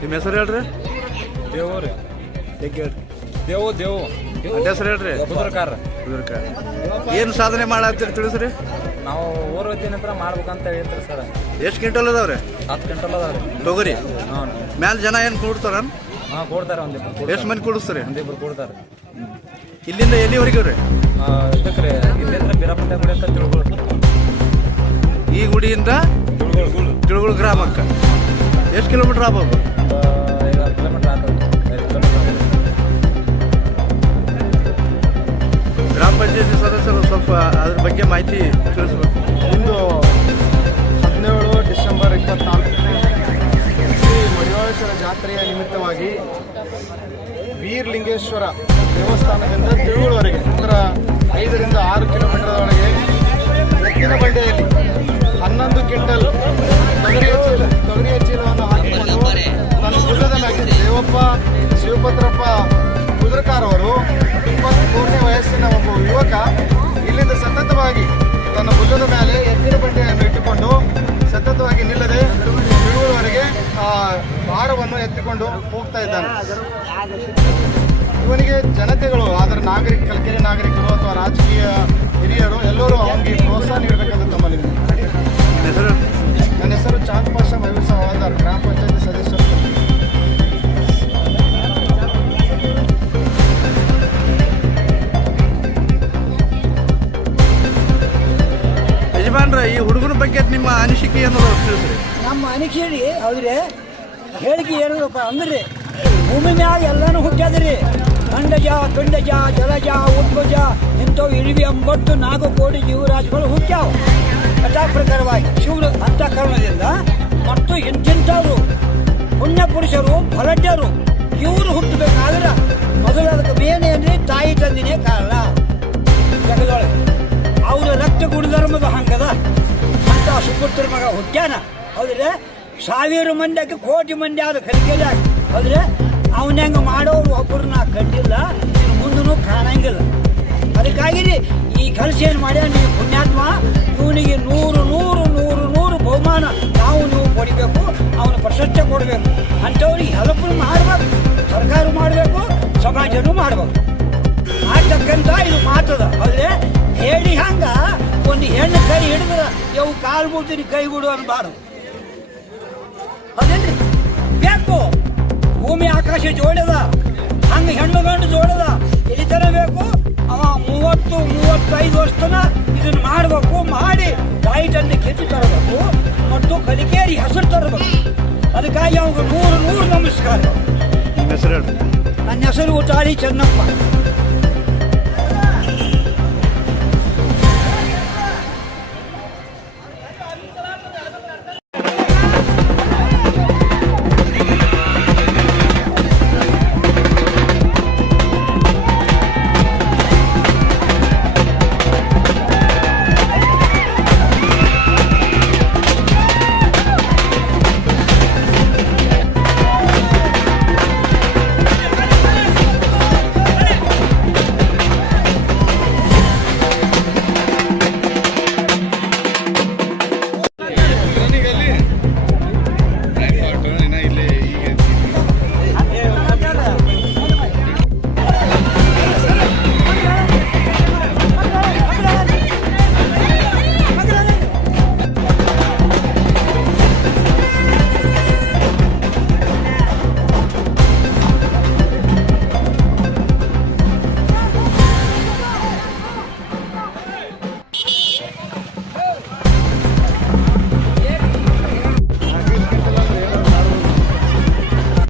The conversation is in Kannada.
ನಿಮ್ಮ ಹೆಸರು ಹೇಳ್ರಿ? ದೇವ್ರಿ ದೇವು ಅಡ್ಡ ಹೆಸರು ಹೇಳ್ರಿ? ಕುದುರ್ಕಾರ. ಏನು ಸಾಧನೆ ಮಾಡತ್ತೀರಿ ತಿಳಿಸ್ರಿ? ನಾವು ಊರೊತ್ತಿನ ಹತ್ರ ಮಾಡ್ಬೇಕಂತ ಹೇಳ್ತಾರೆ ಸರ್. ಎಷ್ಟು ಕ್ವಿಂಟಲ್ ಅದಾವ್ರಿ? 10 ಕ್ವಿಂಟಲ್ ಅದಾವ್ರಿ ತೊಗರಿ. ಹಾಂ ಮ್ಯಾಲ ಜನ ಏನು ಕೊಡ್ತಾರ? ಹಾಂ ಕೊಡ್ತಾರೆ. ಒಂದಿಬ್ರು ಎಷ್ಟು ಮಂದಿ ಕೊಡಿಸ್ತೀರಿ? ಒಂದಿಬ್ರು ಕೊಡ್ತಾರೆ. ಇಲ್ಲಿಂದ ಎಲ್ಲಿವರೆಗೆ ರೀ? ಇದಕ್ಕೆ ರೀ ಇಲ್ಲಿಂದ ಬೀರಪಟ್ಟ ಗುಡಿ ಅಂತ ತಿಳ್ಕೊಳ್. ಈ ಗುಡಿಯಿಂದ ತಿಳುಗುಳು ಗ್ರಾಮಕ್ಕೆ ಎಷ್ಟು ಕಿಲೋಮೀಟರ್ ಆಗ್ಬೋದು? 5 ಕಿಲೋಮೀಟರ್ ಆಗ್ತದೆ. 5 ಕಿಲೋಮೀಟರ್. ಗ್ರಾಮ ಪಂಚಾಯತಿ ಸದಸ್ಯರು ಸ್ವಲ್ಪ ಅದ್ರ ಬಗ್ಗೆ ಮಾಹಿತಿ ತಿಳಿಸ್ಬೇಕು. ಇಂದು 17 ಡಿಸೆಂಬರ್ 24 ಶ್ರೀ ಮಡಿವಾಳೇಶ್ವರ ಜಾತ್ರೆಯ ನಿಮಿತ್ತವಾಗಿ ವೀರಲಿಂಗೇಶ್ವರ ದೇವಸ್ಥಾನದಿಂದ ತಿಳುವವರೆಗೆ ಅಂದ್ರೆ 5 ರಿಂದ 6 ಕಿಲೋಮೀಟರ್ ಒಳಗೆ ಎತ್ತಿನ ಬಂಡೆಯಲ್ಲಿ 11 ಕ್ವಿಂಟಲ್ ತೊಗರಿಯ ಚೀಲವನ್ನು ಹಾಕಿಕೊಂಡು ನನ್ನ ಭುಜದ ಮೇಲೆ ದೇವಪ್ಪ ಶಿವಭದ್ರಪ್ಪ ಕುದುರಕಾರ ಅವರು 23ನೇ ವಯಸ್ಸಿನ ಒಬ್ಬ ಯುವಕ ಇಲ್ಲಿಂದ ಸತತವಾಗಿ ತನ್ನ ಭುಜದ ಮೇಲೆ ಎತ್ತಿನ ಬಂಡೆಯನ್ನು ಇಟ್ಟುಕೊಂಡು ಸತತವಾಗಿ ನಿಲ್ಲದೆ ತಿಳುವವರೆಗೆ ಭಾರವನ್ನು ಎತ್ತಿಕೊಂಡು ಹೋಗ್ತಾ ಇದ್ದಾನೆ. ಇವನಿಗೆ ಜನತೆಗಳು ಅದರ ಕಲ್ಕೆರೆ ನಾಗರಿಕರು ಅಥವಾ ರಾಜಕೀಯ ಹಿರಿಯರು ಎಲ್ಲರೂ ಅವನಿಗೆ ಪ್ರೋತ್ಸಾಹ ನೀಡಬೇಕಂತ ತಮ್ಮಲ್ಲಿ. ನನ್ನ ಹೆಸರು ಚಾಂದ್ ಪಾಷಾ ಮೈಬೂಬ್ ಹವಾಲ್ದಾರ್, ಗ್ರಾಮ ಪಂಚಾಯತಿ ಸದಸ್ಯರು. ಯಜಮಾನ್ರ, ಈ ಹುಡುಗನ ಬಗ್ಗೆ ನಿಮ್ಮ ಅನಿಸಿಕೆ ಏನು ತಿಳಿಸ್ರಿ? ನಮ್ಮ ಅನಿಸಿಕೆ ಹೌದ್ರಿ, ಹೇಳಿಕೆ ಏನಪ್ಪ ಅಂದ್ರೆ ಭೂಮಿ ಮ್ಯಾಗ ಎಲ್ಲಾನು ಹುಟ್ಟ್ಯಾದ್ರಿ. ಖಂಡಜ ಪಿಂಡಜ ಜಲಜ ಉದ್ಭಜ ಇಂಥವು ಇಳಿವಿ 84 ಕೋಟಿ ಜೀವರಾಶಿಗಳು ಹುಟ್ಟ್ಯಾವ. ಕಥಾ ಪ್ರಕಾರವಾಗಿ ಶಿವನ ಅಂತಃಕರಣದಿಂದ ಮತ್ತು ಇಂಥವರು ಪುಣ್ಯ ಪುರುಷರು ಫಲಜ್ಞರು ಇವರು ಹುಟ್ಟಬೇಕಾದ್ರೆ ಮೊದಲು ಅದಕ್ಕೆ ಮೇನ್ ಏನ್ರಿ ತಾಯಿ ತಂದಿನೇ ಕಾರಣ. ಜಗದೊಳಗೆ ಅವರ ರಕ್ತ ಗುಣಧರ್ಮದ ಹಂಗದ ಅಂತ ಸುಪುತ್ರ ಮಗ ಹುಟ್ಟ್ಯಾನ. ಹೌದ್ರೆ 1000 ಮಂದಿಗೆ ಕೋಟಿ ಮಂದಿ ಆದ ಕಲಿಕೆದಾಗ ಹೌದ್ರೆ ಅವನ ಹೆಂಗೆ ಮಾಡೋರು ಒಬ್ಬರನ್ನ ಕಂಡಿಲ್ಲ, ಇನ್ನು ಮುಂದೂ ಕಾಣಂಗಿಲ್ಲ. ಅದಕ್ಕಾಗಿ ಈ ಕೆಲಸ ಏನು ಮಾಡ್ಯಾನ ನೀವು ಪುಣ್ಯಾತ್ಮ, ಇವನಿಗೆ 100 ಬಹುಮಾನ ನೀವು ಕೊಡಬೇಕು, ಅವನ ಪ್ರಶಸ್ತಿ ಕೊಡಬೇಕು. ಅಂಥವ್ರಿಗೆ ಹೆಲ್ಪ್ ಮಾಡ್ಬೇಕು, ಸರ್ಕಾರ ಮಾಡಬೇಕು, ಸಮಾಜನೂ ಮಾಡ್ಬೇಕು. ಮಾಡ್ತಕ್ಕಂಥ ಇದು ಮಾತದ. ಆದರೆ ಹೇಳಿ ಹಂಗ ಒಂದು ಹೆಣ್ಣು ಕೈ ಹಿಡಿದ್ರೆ ಇವು ಕಾಲು ಮುಗ್ತೀನಿ ಕೈ ಬಿಡು ಅನ್ಬಾರ್ದು. ಅದೇನ್ರಿ ಬೇಕು, ಭೂಮಿ ಆಕಾಶ ಜೋಡದ ಹಂಗೆ ಹೆಣ್ಣು ಗಂಡು ಜೋಡದ ಎಲ್ಲಿತನ ಬೇಕು. ಅವ 30-35 ವರ್ಷನ ಇದನ್ನ ಮಾಡಬೇಕು. ಮಾಡಿ ತಾಯಿಟನ್ನು ಕೆತ್ತಿ ತರಬೇಕು ಮತ್ತು ಕಲಿಕೇರಿ ಹೆಸರು ತರಬೇಕು. ಅದಕ್ಕಾಗಿ ಅವಾಗ 100 ನಮಸ್ಕಾರ. ನಿಮ್ಮ ಹೆಸರು? ನನ್ನ ಹೆಸರು ಉಟಾಳಿ ಚೆನ್ನಪ್ಪ.